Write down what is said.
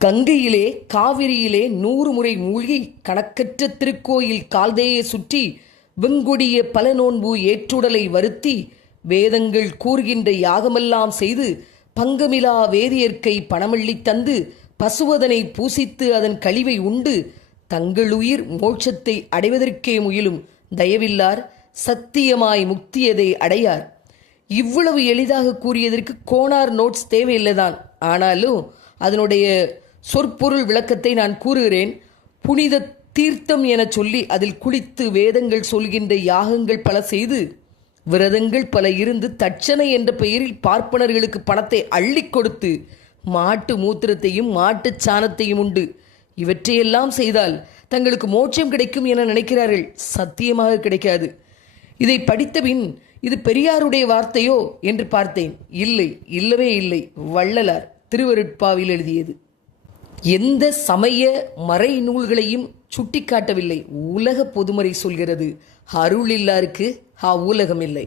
கங்கையிலே காவிரியிலே 100 முறை மூழ்கி கணக்கற்ற திருக்கோயில் கால்தேய சுற்றி வெங்கொடிய பல நோன்பு ஏற்றுடலை வருத்தி வேதங்கள் கூறுகின்ற யாகமெல்லாம் செய்து பங்கமிலா வேதியர்க்கை பணமள்ளித் தந்து பசுவதனை பூசித்து அதன் கழிவை உண்டு தங்களுயிர் மோட்சத்தை அடைவதற்கே முயலும் தயவில்லார் சத்தியமாய் முக்தியதை அடையார். இவ்வளவு எளிதாக கூறியதற்கு கோனார் நோட்ஸ் தேவையில்லைதான். ஆனாலும் அதனுடைய சொற்பொருள் விளக்கத்தை நான் கூறுகிறேன். புனித தீர்த்தம் என சொல்லி அதில் குளித்து வேதங்கள் சொல்கின்ற யாகங்கள் பல செய்து விரதங்கள் பல இருந்து தட்சணை என்ற பெயரில் பார்ப்பனர்களுக்கு பணத்தை அள்ளி கொடுத்து மாட்டு மூத்திரத்தையும் மாட்டுச் சாணத்தையும் உண்டு இவற்றையெல்லாம் செய்தால் தங்களுக்கு மோட்சம் கிடைக்கும் என நினைக்கிறார்கள். சத்தியமாக கிடைக்காது. இதை படித்தபின் இது பெரியாருடைய வார்த்தையோ என்று பார்த்தேன். இல்லை, இல்லவே இல்லை. வள்ளலார் திருவருட்பாவில் எழுதியது. எந்த சமய மறை நூல்களையும் சுட்டிக்காட்டவில்லை. உலக பொதுமறை சொல்கிறது, அருள் இல்லாருக்கு உலகம் இல்லை.